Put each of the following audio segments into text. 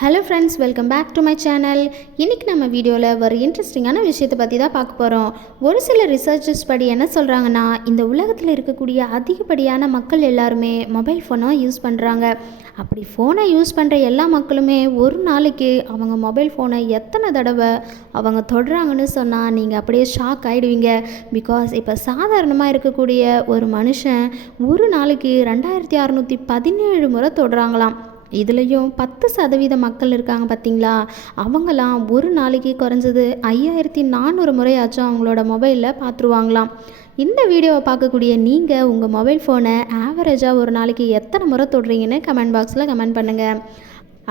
Hello friends, welcome back to my channel. இன்றைக்கி நம்ம வீடியோவில் ஒரு இன்ட்ரெஸ்டிங்கான விஷயத்தை பற்றி தான் பார்க்க போகிறோம். ஒரு சில ரிசர்ச்சர்ஸ் படி என்ன சொல்கிறாங்கன்னா, இந்த உலகத்தில் இருக்கக்கூடிய அதிகப்படியான மக்கள் எல்லாருமே மொபைல் ஃபோனை யூஸ் பண்ணுறாங்க. அப்படி ஃபோனை யூஸ் பண்ணுற எல்லா மக்களுமே ஒரு நாளைக்கு அவங்க மொபைல் ஃபோனை எத்தனை தடவை அவங்க தொடுறாங்கன்னு சொன்னால் நீங்கள் அப்படியே ஷாக் ஆகிடுவீங்க. பிகாஸ் இப்போ சாதாரணமாக இருக்கக்கூடிய ஒரு மனுஷன் ஒரு நாளைக்கு 2617 முறை தொடுறாங்களாம். இதுலேயும் 10% மக்கள் இருக்காங்க பார்த்தீங்களா, அவங்களாம் ஒரு நாளைக்கு குறைஞ்சது 5400 முறையாச்சும் அவங்களோட மொபைலில் பார்த்துருவாங்களாம். இந்த வீடியோவை பார்க்கக்கூடிய நீங்கள் உங்கள் மொபைல் ஃபோனை ஆவரேஜாக ஒரு நாளைக்கு எத்தனை முறை தொடுறீங்கன்னு கமெண்ட் பாக்ஸில் கமெண்ட் பண்ணுங்கள்.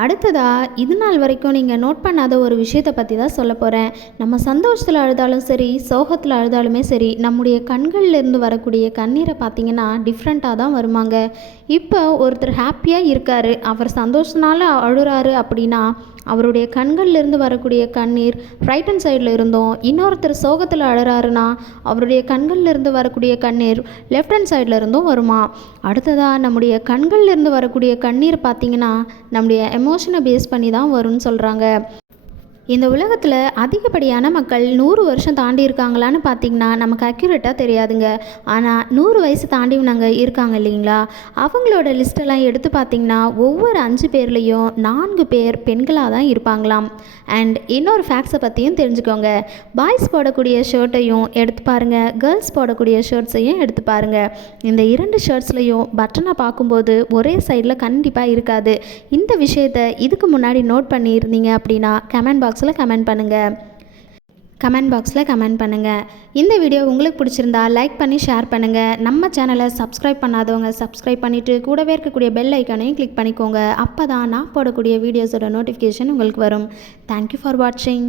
அடுத்ததாக இது நாள் வரைக்கும் நீங்கள் நோட் பண்ணாத ஒரு விஷயத்தை பற்றி தான் சொல்ல போகிறேன். நம்ம சந்தோஷத்தில் அழுதாலும் சரி, சோகத்தில் அழுதாலுமே சரி, நம்முடைய கண்கள்லேருந்து வரக்கூடிய கண்ணீரை பார்த்திங்கன்னா டிஃப்ரெண்ட்டாக தான் வருமாங்க. இப்போ ஒருத்தர் ஹாப்பியாக இருக்கார், அவர் சந்தோஷத்தினால அழுறாரு அப்படின்னா அவருடைய கண்கள்லேருந்து வரக்கூடிய கண்ணீர் ரைட் ஹேண்ட் சைடில் இருந்தோம். இன்னொருத்தர் சோகத்தில் அழுறாருன்னா அவருடைய கண்கள்லேருந்து வரக்கூடிய கண்ணீர் லெஃப்ட் ஹேண்ட் சைடில் இருந்தும் வருமா. அடுத்ததாக நம்முடைய கண்கள்லேருந்து வரக்கூடிய கண்ணீர் பார்த்திங்கன்னா நம்முடைய எமோஷனை பேஸ் பண்ணி தான் வரும்னு சொல்கிறாங்க. இந்த உலகத்தில் அதிகப்படியான மக்கள் 100 வருஷம் தாண்டி இருக்காங்களான்னு பார்த்திங்கன்னா நமக்கு அக்யூரேட்டாக தெரியாதுங்க. ஆனால் 100 வயசு தாண்டினவங்க இருக்காங்க இல்லைங்களா, அவங்களோட லிஸ்ட்டெல்லாம் எடுத்து பார்த்திங்கன்னா ஒவ்வொரு 5 பேர்லேயும் 4 பேர் பெண்களாக தான் இருப்பாங்களாம். அண்ட் இன்னொரு ஃபேக்ட்ஸை பற்றியும் தெரிஞ்சுக்கோங்க. பாய்ஸ் போடக்கூடிய ஷர்ட்டையும் எடுத்து பாருங்கள், கேர்ள்ஸ் போடக்கூடிய ஷர்ட்ஸையும் எடுத்து பாருங்கள். இந்த 2 ஷர்ட்ஸ்லையும் பட்டனை பார்க்கும்போது ஒரே சைடில் கண்டிப்பாக இருக்காது. இந்த விஷயத்தை இதுக்கு முன்னாடி நோட் பண்ணியிருந்தீங்க அப்படின்னா கமெண்ட் பாக்ஸில் கமெண்ட் பண்ணுங்கள். இந்த வீடியோ உங்களுக்கு பிடிச்சிருந்தா லைக் பண்ணி ஷேர் பண்ணுங்கள். நம்ம சேனலை சப்ஸ்கிரைப் பண்ணாதவங்க சப்ஸ்கிரைப் பண்ணிவிட்டு கூடவே இருக்கக்கூடிய பெல் ஐக்கானையும் கிளிக் பண்ணிக்கோங்க. அப்போ தான் நான் போடக்கூடிய வீடியோஸோட நோட்டிஃபிகேஷன் உங்களுக்கு வரும். தேங்க்யூ ஃபார் வாட்சிங்.